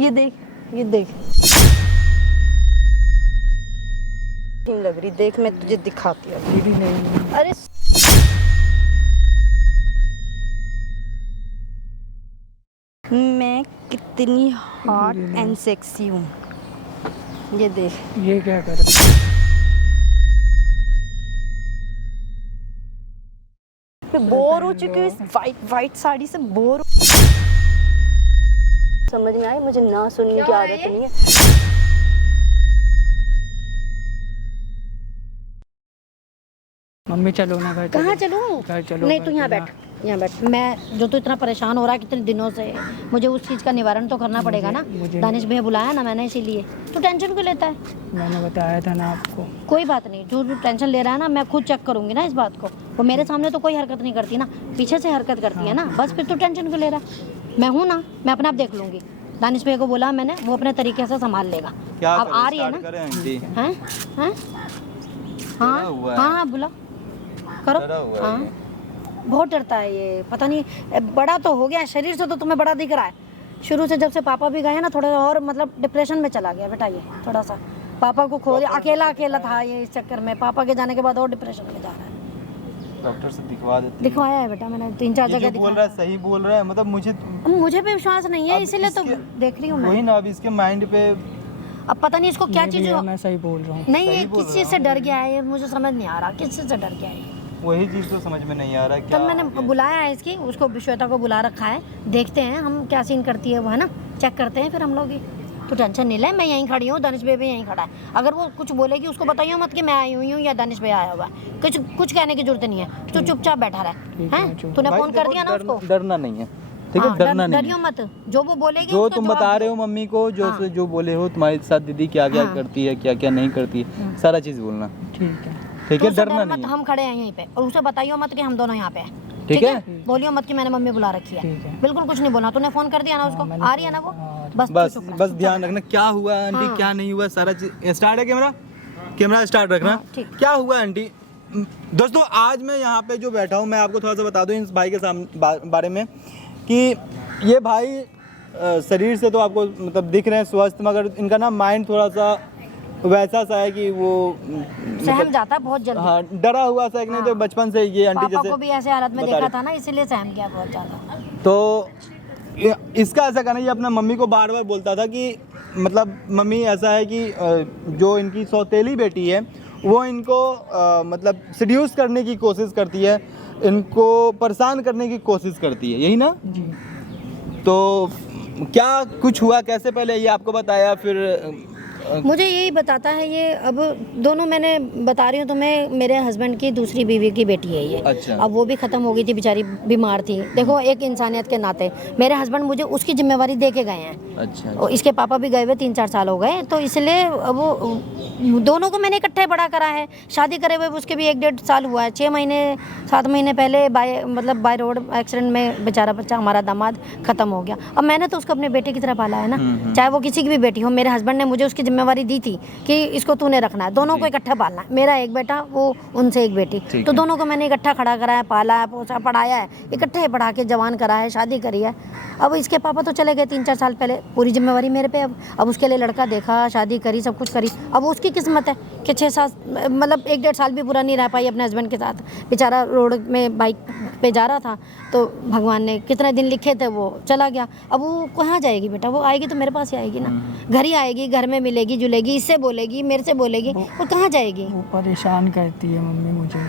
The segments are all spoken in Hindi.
ये देख, ये देख, नहीं लग रही, देख मैं तुझे दिखाती हूँ। दीदी नहीं, अरे मैं कितनी हॉट एंड सेक्सी हूँ, ये देख। ये क्या कर मैं बोर हो चुकी हूँ इस वाइट साड़ी से, बोर। समझ में आई, मुझे ना सुनने की आदत नहीं है। मम्मी चलो ना घर। कहाँ चलूँ? घर चलो। नहीं तू यहाँ बैठ, यहाँ बैठ। मैं जो तो इतना परेशान हो रहा है कितने दिनों से, मुझे उस चीज़ का निवारण तो करना पड़ेगा ना। दानिश भैया बुलाया ना मैंने, इसीलिए। तू टेंशन क्यों लेता है? मैंने बताया था ना आपको। कोई बात नहीं, जो तू टेंशन ले रहा है ना, मैं खुद चेक करूंगी ना इस बात को। वो मेरे सामने तो कोई हरकत नहीं करती ना, पीछे से हरकत करती है ना, बस फिर तू टेंशन क्यों ले रहा है? मैं हूँ ना, मैं अपने आप देख लूंगी। दानिश भैया को बोला मैंने, वो अपने तरीके से संभाल लेगा। अब आ रही है ना? हैं? हैं? हाँ हाँ, बुला करो। हाँ, बहुत डरता है ये, पता नहीं, बड़ा तो हो गया शरीर से, तो तुम्हें बड़ा दिख रहा है। शुरू से जब से पापा भी गए ना, थोड़ा और मतलब डिप्रेशन में चला गया बेटा ये, थोड़ा सा पापा को खो दिया, अकेला था ये, इस चक्कर में पापा के जाने के बाद और डिप्रेशन में जा रहा है। डॉक्टर से दिखवा देते। दिखवाया है बेटा मैंने, 3-4 जगह बोल रहा है, सही बोल रहा है, मतलब मुझे भी विश्वास नहीं है, इसीलिए तो देख रही हूँ मैं। वही ना, अब इसके माइंड पे अब पता नहीं इसको क्या चीज, मैं सही बोल रहा हूँ। नहीं ये किस चीज से डर गया है, ये मुझे समझ नहीं आ रहा किस चीज से डर गया है। वही चीज तो समझ में नहीं आ रहा क्या। तब मैंने बुलाया है इसकी, उसको श्वेता को बुला रखा है, देखते हैं हम क्या सीन करती है वो, है ना, चेक करते हैं फिर हम लोग ही। तो टेंशन नहीं ले, मैं यहीं खड़ी हूँ, दानिश भैया भी यहीं खड़ा है। अगर वो कुछ बोलेगी उसको बताइए मत कि मैं आई हुई हूँ या दानिश भैया आया हुआ है, कुछ कहने की जरूरत नहीं है, तो चुपचाप बैठा रहे हैं। तूने फोन कर दिया ना उसको? डरना नहीं है, ठीक है, डरना नहीं। डरियो मत, जो वो बोलेगी जो तुम बता रहे हो मम्मी को, जो बोले हो तुम्हारे साथ दीदी क्या क्या करती है, क्या क्या नहीं करती है, सारा चीज बोलना। ठीक है, डरना नहीं है। हम खड़े हैं यहीं पे, और उसे बताइयो मत कि हम दोनों यहाँ पे हैं। ठीक है, बोलियो मत कि मैंने मम्मी बुला रखी है, बिल्कुल कुछ नहीं बोलना। तूने फोन कर दिया ना उसको, आ रही है ना वो, बस ध्यान रखना क्या हुआ आंटी, क्या नहीं हुआ, सारा चीज। स्टार्ट है कैमरा स्टार्ट रखना। क्या हुआ आंटी? दोस्तों आज मैं यहाँ पे जो बैठा हूँ, मैं आपको थोड़ा सा बता दूँ इस भाई के बारे में कि ये भाई शरीर से तो आपको मतलब दिख रहे हैं स्वस्थ, मगर इनका ना माइंड थोड़ा सा वैसा सा है कि वो सहम जाता है बहुत जल्दी। हाँ, डरा हुआ सा, नहीं तो बचपन से ये आंटी पापा जैसे को भी ऐसे हालत में देखा था ना, इसीलिए सहम गया बहुत ज्यादा। तो इसका ऐसा कहना, ये अपना मम्मी को बार बार बोलता था कि मतलब मम्मी ऐसा है कि जो इनकी सौतेली बेटी है वो इनको मतलब सेड्यूस करने की कोशिश करती है, इनको परेशान करने की कोशिश करती है, यही ना जी। तो क्या कुछ हुआ कैसे, पहले ये आपको बताया फिर? मुझे यही बताता है ये, अब दोनों मैंने बता रही हूँ तुम्हें, मेरे हस्बैंड की दूसरी बीवी की बेटी है ये। अच्छा। अब वो भी ख़त्म हो गई थी बेचारी, बीमार थी। देखो एक इंसानियत के नाते मेरे हस्बैंड मुझे उसकी जिम्मेवारी दे के गए हैं। अच्छा। और इसके पापा भी गए हुए 3-4 साल हो गए, तो इसलिए वो दोनों को मैंने इकट्ठे बड़ा करा है। शादी करे हुए उसके भी 1-1.5 साल हुआ है। 6-7 महीने पहले बाय रोड एक्सीडेंट में बेचारा बच्चा हमारा दामाद ख़त्म हो गया। अब मैंने तो उसको अपने बेटे की तरह पाला है ना, चाहे वो किसी की भी बेटी हो। मेरे हस्बैंड ने मुझे उसकी जिम्मेवारी दी थी कि इसको तूने रखना है, दोनों को इकट्ठा पालना है। मेरा एक बेटा, वो उनसे एक बेटी, तो दोनों को मैंने इकट्ठा खड़ा कराया, पाला है, पोसा, पढ़ाया है, इकट्ठे पढ़ा के जवान करा है, शादी करी है। अब इसके पापा तो चले गए 3-4 साल पहले, पूरी जिम्मेवारी मेरे पे। अब उसके लिए लड़का देखा, शादी करी, सब कुछ करी। अब उसकी किस्मत है कि 6-7 मतलब 1-1.5 साल भी पूरा नहीं रह पाई अपने हस्बैंड के साथ। बेचारा रोड में बाइक पे जा रहा था, तो भगवान ने कितने दिन लिखे थे, वो चला गया। अब वो कहाँ जाएगी बेटा? वो आएगी तो मेरे पास ही आएगी ना, घर ही आएगी, घर में मिलेगी जुलेगी, इससे बोलेगी, मेरे से बोलेगी, वो कहाँ जाएगी? वो परेशान करती है मम्मी मुझे।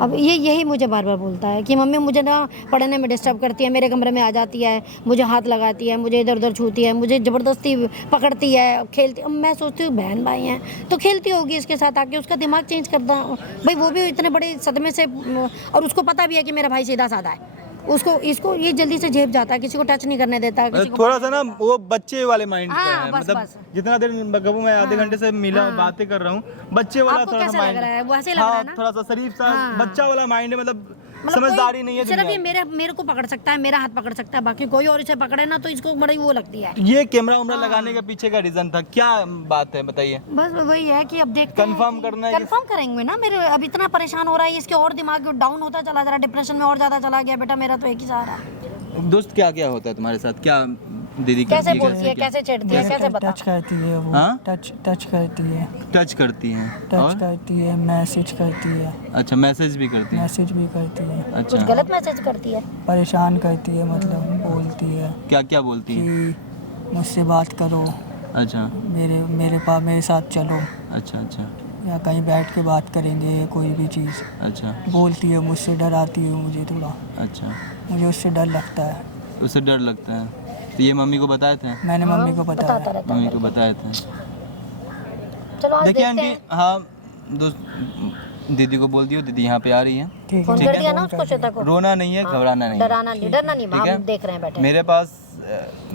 अब यही मुझे बार बार बोलता है कि मम्मी मुझे ना पढ़ने में डिस्टर्ब करती है, मेरे कमरे में आ जाती है, मुझे हाथ लगाती है, मुझे इधर उधर छूती है, मुझे ज़बरदस्ती पकड़ती है, खेलती। अब मैं सोचती हूँ बहन भाई हैं तो खेलती होगी इसके साथ आके, उसका दिमाग चेंज कर दो भाई। वो भी इतने बड़े सदमे से, और उसको पता भी है कि मेरा भाई सीधा साधा है, उसको इसको ये जल्दी से झेप जाता है, किसी को टच नहीं करने देता, किसी को थोड़ा सा ना वो बच्चे वाले माइंड हाँ, है। बस, मतलब बस। जितना देर गबू मैं आधे घंटे से मिला बातें कर रहा हूँ, बच्चे वाला आपको थोड़ा सा कैसा लग रहा है? वो ऐसे लग रहा है ना? थोड़ा सा शरीफ सा बच्चा वाला माइंड है, मतलब मतलब समझदारी नहीं है सिर्फ ये दुनिया। मेरे को पकड़ सकता है, मेरा हाथ पकड़ सकता है, बाकी कोई और इसे पकड़े ना तो इसको बड़ी वो लगती है। ये कैमरा उमरा लगाने के पीछे का रीजन था, क्या बात है बताइए? बस वही है कि अब देखते हैं, कंफर्म करना है, कंफर्म करेंगे ना। मेरे अब इतना परेशान हो रहा है, इसके और दिमाग डाउन होता चला जा रहा है, डिप्रेशन में और ज्यादा चला गया बेटा मेरा, तो एक ही सहारा है। दोस्त क्या क्या होता है तुम्हारे साथ, क्या दीदी कैसे करती है, बोलती है, कैसे छेड़ती है, कैसे बता। टच करती है वो, हाँ? टच करती है, टच करती हैं टच और करती है, मैसेज करती है, अच्छा मैसेज भी करती हैं। मैसेज भी करती है, कुछ अच्छा गलत मैसेज करती है। परेशान करती है, मतलब बोलती है क्या क्या बोलती हैं? कि मुझसे बात करो, अच्छा मेरे साथ चलो, अच्छा अच्छा या कहीं बैठ के बात करेंगे, कोई भी चीज़ अच्छा बोलती है। मुझसे डराती है मुझे थोड़ा, अच्छा मुझे उससे डर लगता है। उससे डर लगता है। तो ये मम्मी को बताए थे? मैंने मम्मी को बताता बताया। रहता मम्मी है। को बताए थे। चलो आज देखिए देखते आंटी, हैं। हाँ दीदी को बोल दियो, दीदी यहाँ पे आ रही है। ठीक फोन है, कर दिया ना उसको, श्वेता को। रोना नहीं है, घबराना नहीं है। डरना नहीं, ठीक है? हम देख रहे हैं बैठे। मेरे पास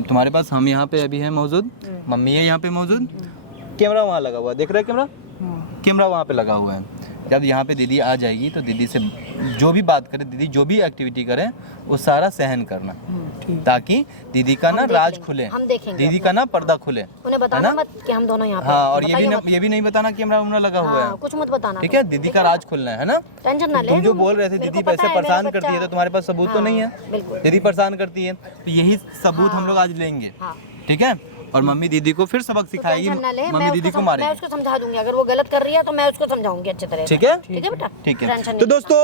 तुम्हारे पास हम यहाँ पे अभी हैं मौजूद, मम्मी है यहाँ पे मौजूद, कैमरा वहाँ लगा हुआ है, देख रहे हैं कैमरा? कैमरा वहाँ पे लगा हुआ है। जब यहाँ पे दीदी आ जाएगी तो दीदी से जो भी बात करे, दीदी जो भी एक्टिविटी करे वो सारा सहन करना, ठीक। ताकि दीदी का ना देख राज लेंगे, खुले, हम देखेंगे दीदी का ना पर्दा खुले, उन्हें बताना मत कि हम दोनों यहाँ पे। हाँ। और बताइए मत। ये भी नहीं बताना कैमरा उमरा लगा हुआ हाँ, है, कुछ मत बताना। ठीक है? दीदी का राज खुलना है ना? टेंशन ना ले। तुम जो बोल रहे थे मेरे दीदी को पता पैसे है, परेशान मेरा करती है, तो बच्चा- तुम्हारे पास सबूत तो नहीं है? बिल्कुल। दीदी परेशान करती है, तो यही सबूत हम लोग आज लेंगे, हाँ। ठीक है? और मम्मी दीदी को फिर सबक सिखाएगी, टेंशन ना ले, मम्मी दीदी को मैं मारेगी, उसको समझा दूंगी। अगर वो गलत कर रही है तो मैं उसको समझाऊंगी अच्छे तरह से। ठीक है? ठीक है बेटा, ठीक है। टेंशन तो नहीं। दोस्तों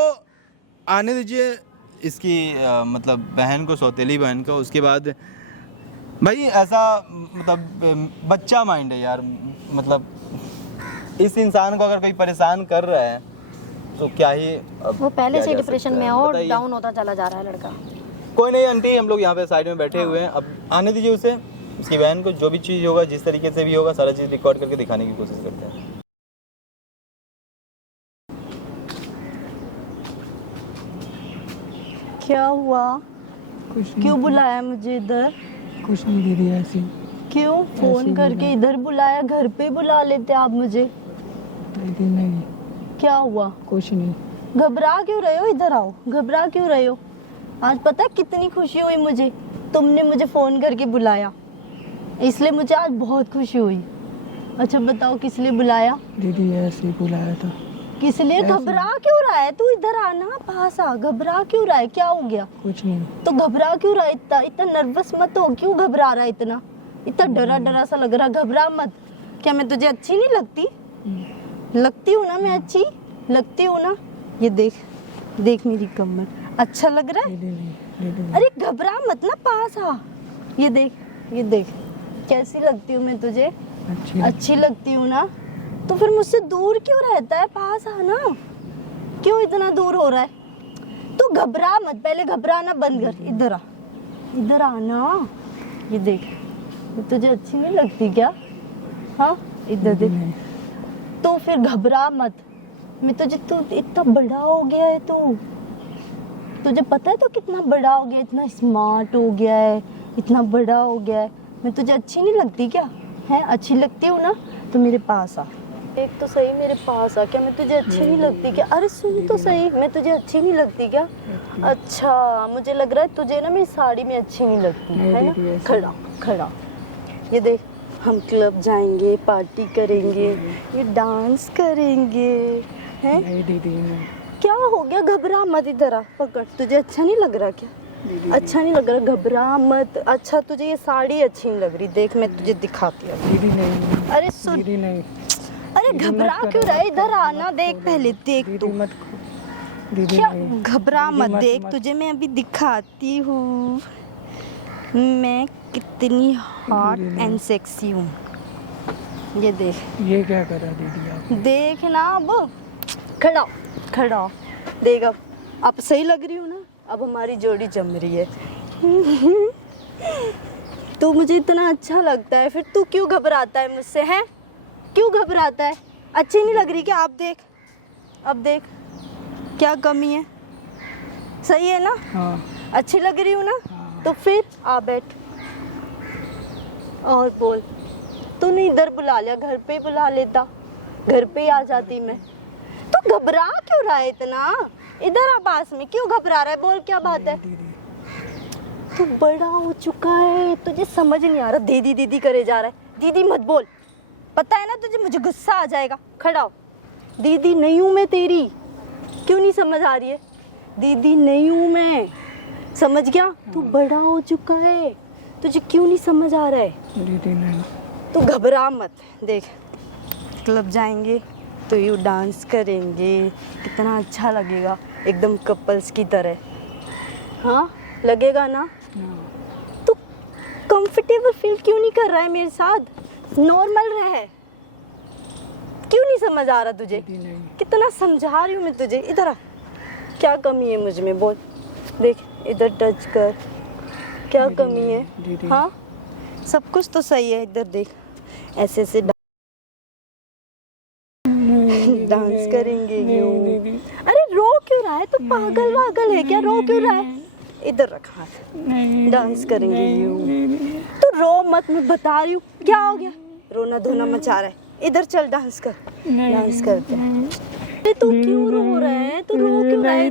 आने दीजिए इसकी मतलब बहन को, सौतेली बहन को। उसके बाद भाई ऐसा मतलब बच्चा माइंड है यार, मतलब इस इंसान को अगर कोई परेशान कर रहा है तो क्या ही अब वो पहले क्या से जा डिप्रेशन सकता में है, है और बताइए। डाउन होता चला जा रहा है लड़का। कोई नहीं आंटी, हम लोग यहाँ पे साइड में बैठे हुए हैं, अब आने दीजिए उसे, उसकी बहन को। जो भी चीज़ होगा, जिस तरीके से भी होगा, सारा चीज़ रिकॉर्ड करके दिखाने की कोशिश करते हैं। क्या हुआ? कुछ नहीं, क्यों बुलाया मुझे इधर? कुछ नहीं दीदी, ऐसी क्यों फोन करके इधर बुलाया? घर पे बुला लेते आप मुझे। दीदी नहीं, क्या हुआ? कुछ नहीं। घबरा क्यों रहे हो? इधर आओ। घबरा क्यों रहे हो? आज पता है कितनी खुशी हुई मुझे, तुमने मुझे फोन करके बुलाया, इसलिए मुझे आज बहुत खुशी हुई। अच्छा बताओ किस लिए बुलाया? दीदी ऐसे ही बुलाया था। किस लिए? घबरा क्यों रहा है तू? इधर आना, पास आ। घबरा क्यों रहा है? क्या हो गया? कुछ नहीं। तो घबरा क्यों रहा है? इतना नर्वस मत हो। क्यों घबरा रहा है इतना? इतना डरा डरा सा लग रहा। घबरा मत। क्या मैं तुझे अच्छी नहीं लगती? लगती हूँ ना मैं अच्छी? लगती हूँ ना? ये देख, देख मेरी कमर, अच्छा लग रहा है? दीदी नहीं, दीदी नहीं। अरे घबरा मत ना, पास आ। ये देख, ये देख, कैसी लगती हूँ मैं तुझे? अच्छी लगती हूँ ना? तो फिर मुझसे दूर क्यों रहता है? पास आना। क्यों इतना दूर हो रहा है? तू घबरा मत, पहले घबराना बंद कर। इधर आ, इधर आना। ये देख, ये तुझे अच्छी नहीं लगती क्या? हाँ, इधर देख। तो फिर घबरा मत। मैं तुझे, तू इतना बड़ा हो गया है, तू तुझे पता है तो कितना बड़ा हो गया, इतना स्मार्ट हो गया है, इतना बड़ा हो गया है। मैं तुझे अच्छी नहीं लगती क्या? है अच्छी लगती हूँ ना? तो मेरे पास आ, एक तो सही मेरे पास आ। क्या मैं तुझे अच्छी नहीं लगती क्या? अरे सुन तो सही, मैं तुझे अच्छी नहीं लगती क्या? अच्छा, मुझे लग रहा है तुझे ना मेरी साड़ी में अच्छी नहीं लगती है ना? खड़ा खड़ा। ये देख, हम क्लब जाएंगे, पार्टी करेंगे, ये डांस करेंगे, हैं? नहीं दीदी नहीं। क्या हो गया? घबरा मत, इधर आ, पकड़। तुझे अच्छा नहीं लग रहा क्या? अच्छा नहीं लग रहा? घबरा मत। अच्छा तुझे ये साड़ी अच्छी नहीं लग रही, देख मैं तुझे दिखाती हूँ। दीदी नहीं, अरे सुन, दीदी नहीं। अरे घबरा क्यों रहा है? इधर आना, देख पहले, देख तू। दीदी मत, दीदी क्या? नहीं। घबरा मत, मत, देख मत। तुझे मैं अभी दिखाती हूँ मैं कितनी हॉट एंड सेक्सी हूँ। ये देख, ये क्या करा दीदी आप? देखना अब। खड़ा खड़ा, देख अब सही लग रही हूँ ना? अब हमारी जोड़ी जम रही है। तो मुझे इतना अच्छा लगता है, फिर तू क्यों घबराता है मुझसे? है क्यों घबराता है? अच्छी नहीं लग रही क्या? आप देख, अब देख क्या कमी है? सही है ना? हाँ। अच्छी लग रही हूँ ना? तो फिर आ बैठ और बोल। तूने इधर बुला लिया, घर पे बुला लेता, घर पे आ जाती मैं। तू घबरा क्यों रहा है इतना? इधर आ पास में, क्यों घबरा रहा है? बोल क्या बात है? तू बड़ा हो चुका है, तुझे समझ नहीं आ रहा, दीदी दीदी करे जा रहा है। दीदी मत बोल, पता है ना तुझे, मुझे गुस्सा आ जाएगा। खड़ा हो। दीदी नहीं हूँ मैं तेरी, क्यों नहीं समझ आ रही है? दीदी नहीं हूँ मैं, समझ गया? तू बड़ा हो चुका है, तुझे क्यों नहीं समझ आ रहा है? दीदी नहीं। तू घबरा मत, देख क्लब जाएंगे तो यू डांस करेंगे, कितना अच्छा लगेगा, एकदम कपल्स की तरह। हाँ लगेगा ना? तू कंफर्टेबल फील क्यों नहीं कर रहा है मेरे साथ? नॉर्मल रहे, क्यों नहीं समझ आ रहा तुझे? दीदी नहीं। कितना समझा रही हूँ मैं तुझे, इधर आ। क्या कमी है मुझ में बोल, देख इधर टच कर, क्या कमी है? दीदी। हाँ सब कुछ तो सही है, इधर देख ऐसे ऐसे डांस करेंगे यूं। अरे रो क्यों रहा है? तू पागल वागल है क्या? रो क्यों रहा है? इधर रख हाथ, डांस करेंगे यूं। तू रो मत, मैं बता रही हूँ। क्या हो गया? रोना धोना मचा रहा है, इधर चल डांस कर, डांस करते हैं। अरे तू क्यों रो रहा है? तू रो क्यों रहा है?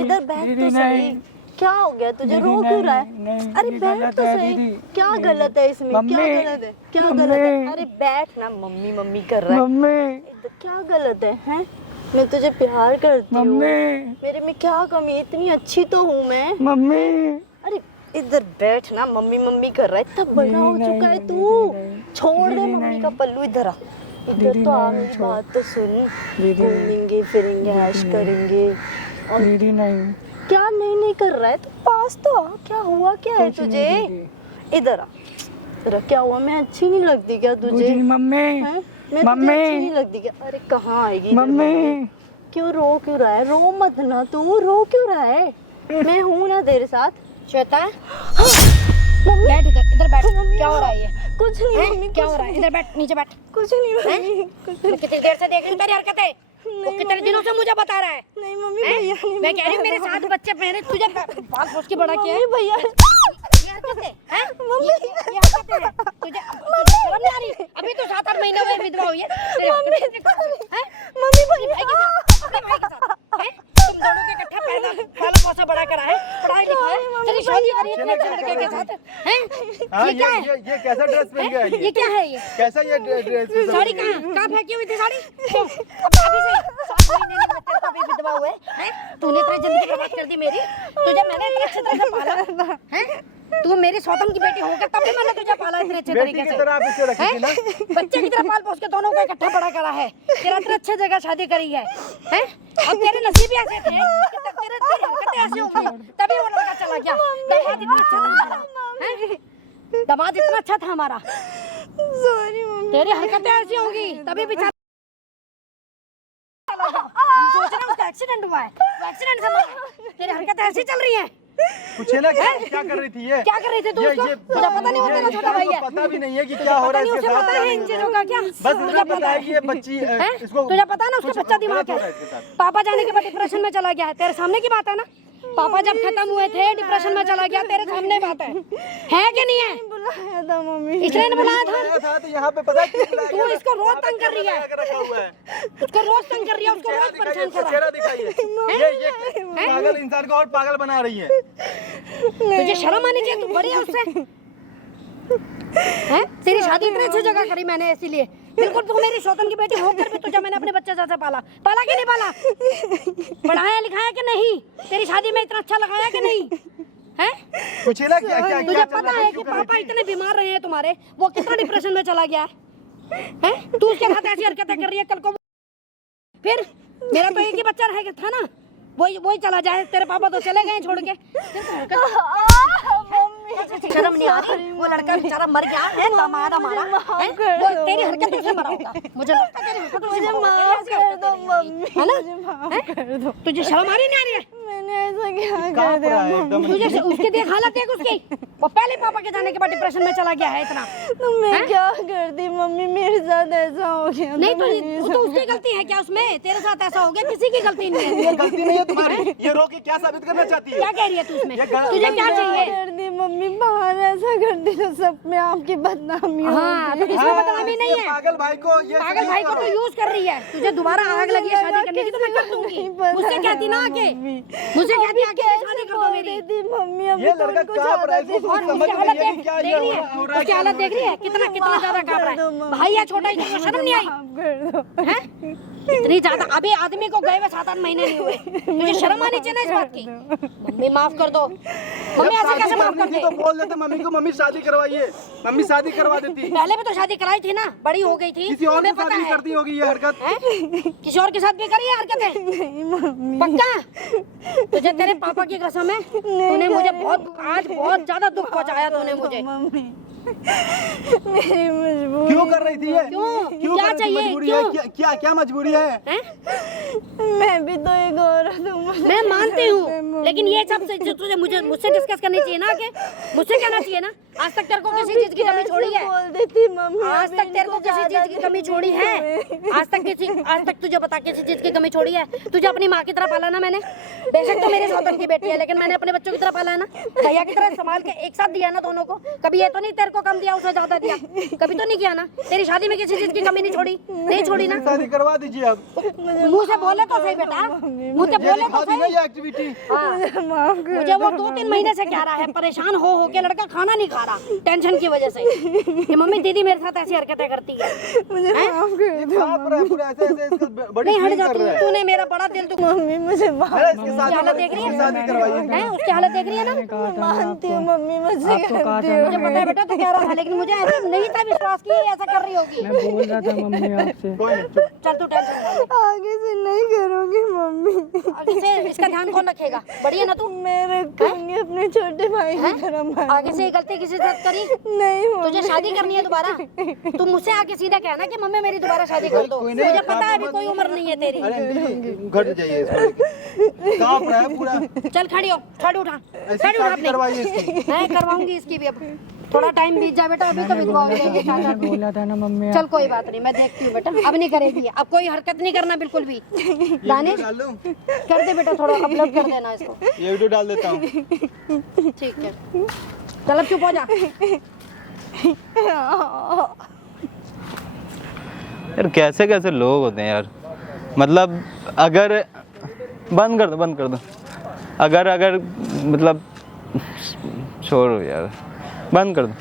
इधर बैठ तो सही, क्या हो गया तुझे? रो क्यों रहा है? अरे बैठ तो सही, क्या गलत है इसमें? क्या गलत है? क्या गलत है? अरे बैठ ना, मम्मी मम्मी कर रहा है। मम्मी क्या गलत है? हैं? मैं तुझे प्यार करती हूँ, मम्मी मेरे में क्या कमी है? इतनी अच्छी तो हूँ मैं। मम्मी अरे इधर बैठ ना, मम्मी मम्मी कर रहा है, इतना बड़ा हो चुका है तू। छोड़ दे मम्मी का पल्लू, इधर आ, इधर तो आ, मेरी बात तो सुन। घूमेंगे फिरेंगे, ऐश करेंगे। और दीदी नहीं। क्या नहीं कर रहा है? तू पास तो आ, क्या हुआ? क्या है तुझे? इधर आ जरा, क्या हुआ? मैं अच्छी नहीं लगती क्या तुझे? मम्मी हैं? मैं तुझे अच्छी नहीं लगती क्या? अरे कहाँ आएगी इधर? मम्मी क्यों रो क्यों रहा है? रो मत ना, तू रो क्यों रहा है? मैं हूँ ना तेरे साथ। श्वेता मम्मी बैठ, इधर बैठ। मम्मी, क्या हो रहा है ये? कुछ नहीं मम्मी, क्या हो रहा है? इधर बैठ, नीचे बैठ। कुछ नहीं मम्मी, कुछ मैं कितनी देर से देख रही हूँ तेरी हरकतें। वो कितने दिनों से मुझे बता रहा है। नहीं मम्मी, भैया नहीं, मैं कह रही हूँ मेरे साथ बच्चे पहने, तुझे बाल पोछ के बड़ा किया है। मम्मी भैया, ये हरकतें हैं? मम्मी ये हरकतें हैं। तुझे शर्म नहीं आ रही? अभी तो 7-8 महीने हुए विधवा हुई है। मम्मी हैं? मम्मी भैया, भाई के साथ, अपने भाई के साथ, हैं? तुम दोनों के इकट्ठा पैदा पाला पोसा बड़ा करा है, पढ़ाई लिखाई, तेरी शादी करी है इतने अच्छे लड़के के साथ, हैं? हाँ, ये क्या है? ये कैसा ड्रेस पहन के आई है? ये क्या है ये? कैसा ये ड्रेस? साड़ी कहाँ फेंकी हुई थी साड़ी? अभी से 7 महीने नहीं हुए तो अभी विधवा हुए हैं? तूने इतनी जिंदगी बर्बाद कर दी मेरी। तुझे मैंने इतने अच्छे तरह से पाला, हैं? तू मेरी सौतन की बेटी होकर तब भी मैंने तुझे पाला इतने अच्छे तरीके से। बेटी की तरह आप इसे रखी थी ना? बच्चे की तरह पाल पोस के दोनों को इकट्ठा बड़ा करा है। तेरा इतने अच्छे जगह शादी करी है, हैं? अब तेरे नसीब ही ऐसे थे कि तेरी हरकतें ऐसी होंगी, तभी वो लड़का चला गया। दामाद इतना अच्छा था हमारा, हैं? दामाद इतना अच्छा था हमारा। सॉरी मम्मी, तेरी हरकतें ऐसी होंगी तभी बेचारा चला गया। हम सोच रहे हैं उसका एक्सीडेंट हुआ है, वो एक्सीडेंट से मरा। तेरी हरकतें ऐसी चल रही हैं। पूछे ना क्या कर रही थी ये? क्या कर रही थी तू उसको? तुझे पता नहीं होता ना छोटा भाई है। पता भी नहीं है कि क्या हो रहा है इसके उसे साथ। पता है इन चीजों का क्या? बस मुझे पता है कि ये बच्ची इसको, तुझे पता है ना उसका बच्चा दिमाग गलत हो रहा है इसके है। साथ। पापा जाने के बाद डिप्रेशन में चला गया है, तेरे सामने की बात है ना। पापा जब खत्म हुए थे डिप्रेशन में चला गया, तेरे सामने बात है कि नहीं है? बुलाया था मम्मी, इसलिए ने बुलाया बुलाया था। था तो यहाँ पे पता है क्यों बुलाया तू गया? इसको रोज तंग कर रही है, रखा हुआ है। उसको रोज तंग कर रही है, उसको रोज परेशान कर रहा चेहरा है। दिखाइए। ये पागल इंसान को और पागल बना रही है। तुझे शर्म आनी चाहिए, तू बड़ी है उससे, हैं? तेरी शादी इतने अच्छी जगह करी मैंने, इसीलिए बिल्कुल तू मेरी सौतन की बेटी होकर भी तुझे मैंने अपने बच्चे जैसा पाला कि नहीं पाला? पढ़ाया लिखाया कि नहीं? तेरी शादी में इतना अच्छा लगाया कि नहीं? हैं? पूछे ना क्या क्या तुझे पता है कि पापा इतने बीमार रहे हैं तुम्हारे, वो कितना डिप्रेशन में चला गया है? तू उसके साथ ऐसी हरकतें कर रही है, कल को फिर मेरा तो एक ही बच्चा रहेगा था ना, वही चला जाए। तेरे पापा तो चले गए छोड़ के। शर्म नहीं आ रही? वो लड़का बेचारा मर गया है, दामाद हमारा है, वो तेरी हरकतों से मरा होगा। मुझे लगता है तेरी हरकतों से मरा होगा। माफ कर दो मम्मी, है ना? मुझे माफ कर दो। तुझे शर्म आ रही नहीं आ रही है? मैंने ऐसा क्या कहाँ कर पर दिया आया मम्मी? एकदम? तुझे उसकी देख हालत देख उसकी, वो पहले पापा के जाने के बाद डिप्रेशन में चला गया है इतना। तो मैं क्या करती मम्मी, मेरे साथ ऐसा हो गया। नहीं तो उसकी गलती है क्या उसमें? तेरे साथ ऐसा हो गया, किसी की गलती नहीं है। ये गलती नहीं है तुम्हारी। ये रो के क्या साबित करना चाहती है? क्या कह रही है तू उसमें? ये गलत- तुझे क्या चाहिए? करती मम्मी, बाहर ऐसा करती तो सब में आपकी बदनामी हाँ, होती। तो इसमें बदनामी नहीं है। पागल भाई को ये पागल भाई को तो यूज कर रही है। तुझे दोबारा आग लगी है शादी करने की तो मैं कर दूंगी। मुझसे कहती ना आके, मुझसे कहती आके शादी कर दो मेरी। मम्मी ये लड़का कहाँ पर है? इसको और समझ उसकी नहीं हालत है कि क्या देख ये रही है, हो रहा है। उसकी हालत देख रही है, कितना ज्यादा कांप रहा है। भाई है छोटा, इसको शर्म नहीं आई? कर दो। हैं? इतनी ज्यादा, अभी आदमी को गए हुए 7-8 महीने नहीं हुए, मुझे शर्म आनी चाहिए ना इस बात की। मम्मी माफ कर दो, मम्मी ऐसे कैसे माफ कर दे? तो बोल देते मम्मी को, मम्मी शादी करवाइए, मम्मी शादी करवा देती। पहले भी तो शादी कराई थी ना, बड़ी हो गई थी, किसी और के तुम्हें साथ पता भी है। करती होगी ये हरकत। हैं? किसी और के साथ भी करी है हरकतें? नहीं मम्मी, पक्का? तुझे तेरे पापा की कसम है, तूने मुझे आज बहुत ज्यादा दुख पहुंचाया तूने मुझे। मम्मी मेरी मजबूरी। क्यों कर रही थी ये? क्यों? क्या कर रही थी? चाहिए? मजबूरी क्यों? है? क्या क्या मजबूरी है? हैं? मैं भी तो एक औरत हूँ। मुझे मैं मानती कैसे हूँ, मम्मी? लेकिन ये सब से जो तुझे मुझसे डिस्कस करनी चाहिए ना, कि मुझसे कहना चाहिए ना। आज तक तेरे को किसी चीज की कमी छोड़ी है? बोल देती मम्मी। आज तक तेरे को किसी चीज की कमी छोड़ी है? आज तक तुझे बता किसी चीज की कमी छोड़ी है? तुझे अपनी माँ की तरह पाला ना मैंने, बेशक तो मेरी सौतन की बेटी है, लेकिन मैंने अपने बच्चों की तरह पाला है ना, भैया की तरह संभाल के एक साथ दिया ना दोनों को। कभी ये तो नहीं तेरे को कम दिया उसे ज्यादा दिया, कभी तो नहीं किया ना। तेरी शादी में किसी चीज की कमी नहीं छोड़ी, नहीं छोड़ी ना। शादी करवा दीजिए अब। मुंह से बोले तो सही बेटा, मुंह से बोले तो दिखा दी ना सही। ये एक्टिविटी। हाँ, माफ कर मुझे वो 2-3 महीने से कह रहा है, परेशान हो के लड़का खाना नहीं खा रहा टेंशन की वजह से, कि मम्मी दीदी मेरे साथ ऐसी हरकतें करती है। मुझे माफ कर दो। आप रहे पूरे ऐसे ऐसे इसको बड़ी नहीं हट फील जा कर तू, रहा है। तूने मेरा बड़ा दिल दुख। मम्मी मुझे माफ। अरे इसके उसकी साथ हालत देख रही है? शादी करवाइए। हैं? उसकी हालत देख रही है ना? कहा था ना मानती हूँ आपको, मम्मी, मुझसे आपको कहा गलती था हो मुझे पता है बेटा तू कह रहा था, लेकिन मुझे ऐसा नहीं था विश्वास कि ये ऐसा कर रही होगी। मैं बोल रहा था मम्मी आपसे। कोई नहीं, चुप। चल तू टेंशन मत ले। आगे से नहीं करूँगी मम्मी। आगे से इसका ध्यान कौन रखेगा? बड़ी है ना तू? मैं रखूंगी अपने छोटे भाई की तरह। मान। आगे से ये गलती किसी के साथ करी? नहीं मम्मी। तुझे शादी करनी है दोबारा? तू मुझसे आके सीधा कहना कि मम्मी मेरी दोबारा शादी कर दो। कोई नहीं, मुझे पता है अभी कोई उम्र नहीं है तेरी। अरे आंटी, घट जाइए इसको लेके। कांप रहा है पूरा। चल खड़ी हो, छड़ उठा, ऐसी छड़ उठा शादी अपनी। करवाइए इसकी। मैं करवाऊंगी इसकी भी, अब थोड़ा टाइम बीत जाए बेटा, अभी तो विधवा हो जाएगी मैंने शादी। बोला था ना मम्मी चल कोई बात नहीं, मैं देखती हूँ बेटा, अब नहीं करेगी, अब कोई हरकत नहीं करना बिल्कुल भी। दानिश डाल दूं? कर दे बेटा, थोड़ा अपलोड कर देना इसको। ये वीडियो डाल देता हूँ। ठीक है, चल अब चुप हो जा। यार कैसे कैसे लोग होते हैं यार, मतलब अगर बंद कर दो अगर मतलब छोड़ो यार, बंद कर दो।